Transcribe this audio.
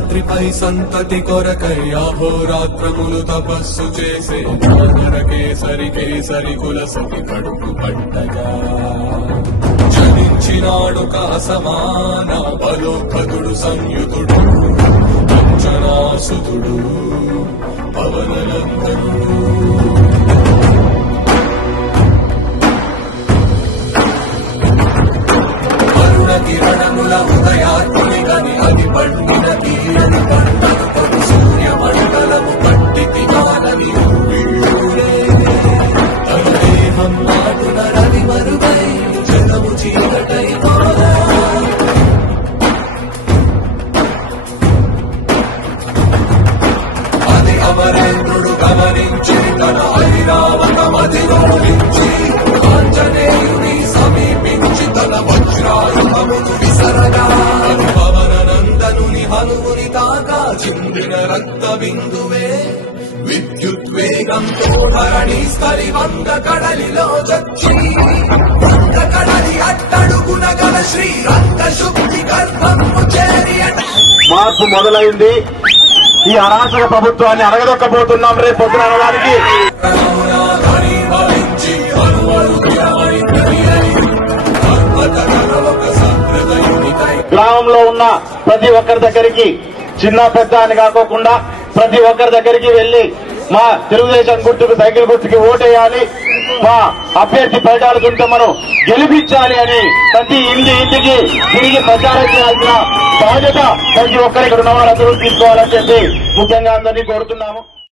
రాత్రిపై సంతతి కొరకై అహోరాత్రములు తపస్సు చేసే నాగర కేసరి కేసరి కులసతి కడుపు పట్టగా జనించినాడు కాసమాన బలోపదుడు సంయుతుడు అంజనాసుతుడు పవననందనుడు కిరణముల ఉదయాత్మి గని అది పండిన తీరని పంటను కొడు సూర్యమండలము పట్టితి మానని తన దేహం నాటున రవి మరుగై జగము చీకటై అది అమరేంద్రుడు గమనించి తన ఐరావతమది రోధించి ఆంజనేయుని సమీపించి తన వజ్రాయుధమును విసరగా పవననందనుని హనుముని తాకా చిందిన రక్త బిందువే విద్యుద్వేగంతో ధరణి స్థలి వంద కడలిలో వచ్చి వంద కడలి అట్టడుగున గల శ్రీరంగ శుద్ధి గర్భము చేరి మార్పు మొదలైంది. ఈ అరాచక ప్రభుత్వాన్ని అడగదొక్కబోతున్నాం రేపు పొద్దున అనడానికి. గ్రామంలో ఉన్న ప్రతి ఒక్కరి దగ్గరికి చిన్న పెద్ద అని కాకోకుండా ప్రతి ఒక్కరి దగ్గరికి వెళ్లి మా తెలుగుదేశం గుర్తుకు సైకిల్ గుర్తుకి ఓటేయాలి, మా అభ్యర్థి ఫలితాలతో మనం గెలిపించాలి అని ప్రతి ఇంటికి తిరిగి ప్రచారం చేయాల్సిన బాధ్యత ప్రతి ఒక్కరి ఇక్కడ ఉన్న వాళ్ళందరూ తీసుకోవాలని చెప్పి ముఖ్యంగా అందరినీ కోరుతున్నాము.